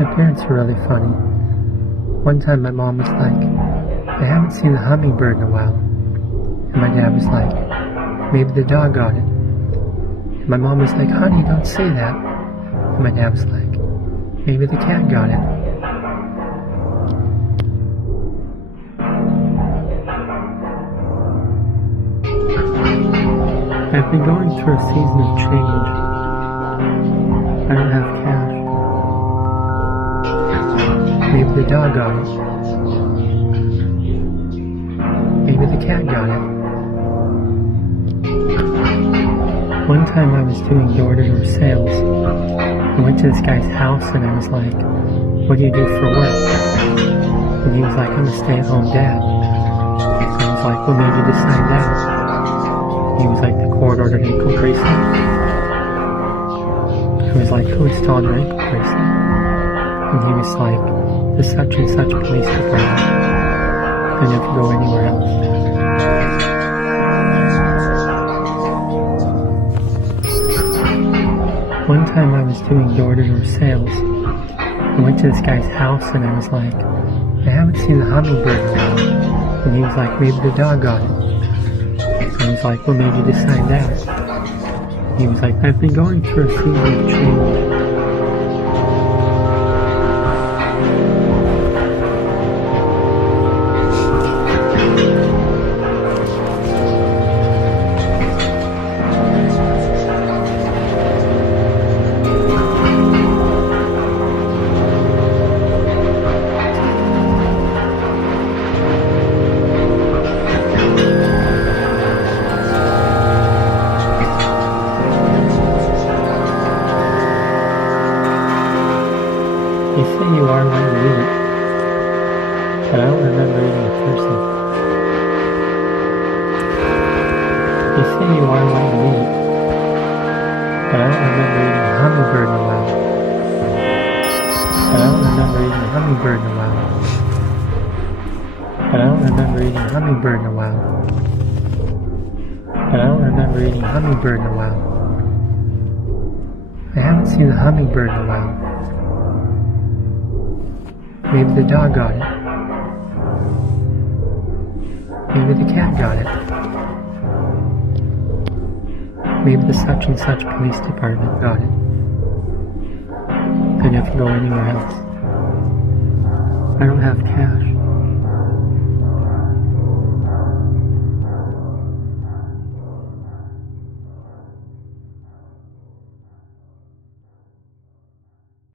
My parents are really funny. One time my mom was like, I haven't seen a hummingbird in a while. And my dad was like, maybe the dog got it. And my mom was like, honey, don't say that. And my dad was like, maybe the cat got it. I've been going through a season of change. I don't have cash. Maybe the dog got it. Maybe the cat got it. One time I was doing door-to-door sales. I went to this guy's house and I was like, what do you do for work? And he was like, I'm a stay-at-home dad. And I was like, well, maybe decide that. He was like, the court ordered ankle bracelet. I was like, who installed an ankle bracelet? And he was like, the such and such police department. I never go anywhere else. One time I was doing door-to-door sales. I went to this guy's house and I was like, I haven't seen a hummingbird in a while. And he was like, maybe the dog got it. And I was like, well, maybe decide that. He was like, I've been going through a season of change. You say you are what you eat, but I don't remember eating a person. You say you are what you eat, but I don't remember eating a hummingbird in a while. But I don't remember eating a hummingbird in a while. But I don't remember eating a hummingbird in a while. But I don't remember eating a hummingbird in a while. I haven't seen a hummingbird in a while. Maybe the dog got it. Maybe the cat got it. Maybe the such and such police department got it. I never go anywhere else. I don't have cash.